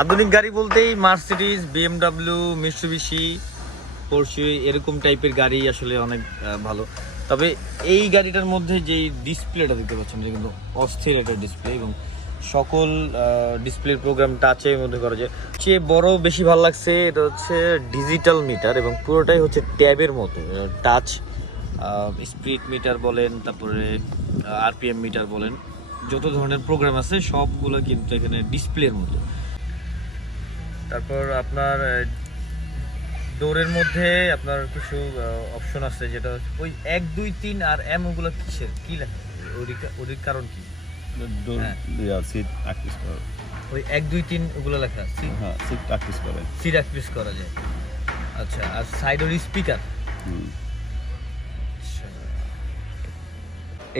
আধুনিক গাড়ি বলতেই মার্সিডিজ, বিএমডাব্লিউ, মিৎসুবিশি, পোর্শে এরকম টাইপের গাড়ি আসলে অনেক ভালো। তবে এই গাড়িটার মধ্যে যেই ডিসপ্লেটা দেখতে পাচ্ছেন এটা কিন্তু অস্থির একটা ডিসপ্লে এবং সকল ডিসপ্লের প্রোগ্রাম টাচের মধ্যে করা যায়। সবচেয়ে বড় বেশি ভালো লাগছে এটা হচ্ছে ডিজিটাল মিটার এবং পুরোটাই হচ্ছে ট্যাবের মতো টাচ। স্পিড মিটার বলেন, তারপরে আরপিএম মিটার বলেন, যত ধরনের প্রোগ্রাম আছে সবগুলো কিন্তু এখানে ডিসপ্লের মতো। তারপর আপনার ডোরের মধ্যে আপনার কিছু অপশন আছে, যেটা ওই 1, 2, 3 আর এম ওগুলো কিসের কি লেখা, ওদের কারণ কি? সিট অ্যাক্টিভ করে। ওই 1, 2, 3 ওগুলো লেখা আছে, হ্যাঁ সিট অ্যাক্টিভ করে, সিট অ্যাক্টিভ করা যায়। আচ্ছা, আর সাইডের স্পিকার।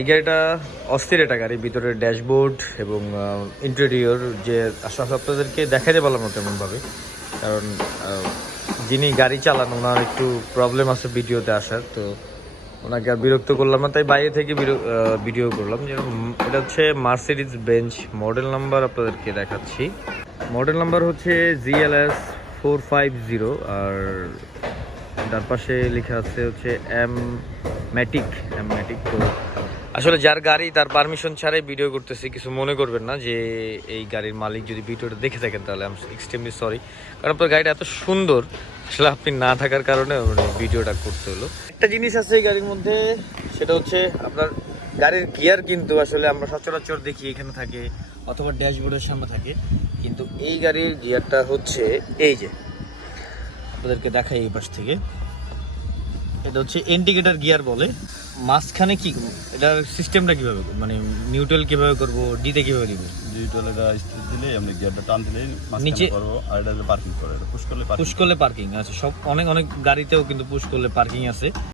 এই গাড়িটা অস্থির একটা গাড়ি, ভিতরে ড্যাশবোর্ড এবং ইন্টেরিয়র যে আসলে আপনাদেরকে দেখাতে পারলাম না তেমনভাবে, কারণ যিনি গাড়ি চালান ওনার একটু প্রবলেম আছে ভিডিওতে আসার, তো ওনাকে আর বিরক্ত করলাম না, তাই বাইরে থেকে ভিডিও করলাম। যেরকম এটা হচ্ছে মার্সিডিজ বেঞ্চ, মডেল নাম্বার আপনাদেরকে দেখাচ্ছি। মডেল নাম্বার হচ্ছে GLS 450 আর তার পাশে লেখা আছে হচ্ছে এম ম্যাটিক। তো আসলে যার গাড়ি তার পারমিশন ছাড়াই ভিডিও করতেছি, কিছু মনে করবেন না যে এই গাড়ির মালিক যদি ভিডিওটা দেখে থাকেন তাহলে আমি এক্সট্রিমলি সরি, কারণ আপনার গাড়িটা এত সুন্দর আসলে আপনি না থাকার কারণে ভিডিওটা করতে হলো। একটা জিনিস আছে এই গাড়ির মধ্যে, সেটা হচ্ছে আপনার গাড়ির গিয়ার কিন্তু আসলে আমরা সচরাচর দেখি এখানে থাকে অথবা ড্যাশবোর্ডের সামনে থাকে, কিন্তু এই গাড়ির গিয়ারটা হচ্ছে এই যে আপনাদেরকে দেখাই এই পাশ থেকে, এটা হচ্ছে ইন্ডিকেটর গিয়ার বলে। মাঝখানে কি এটার সিস্টেমটা কিভাবে, মানে নিউট্রাল কিভাবে করব, ডিতে কিভাবে দিব? নিউট্রাল এটা স্টিচ দিলে আমরা গিয়ারটা টান দিলে নিচে করব, আর এটা পার্কিং করে, এটা পুশ করলে পার্কিং। আচ্ছা, সব অনেক গাড়িতেও কিন্তু পুশ করলে পার্কিং আছে।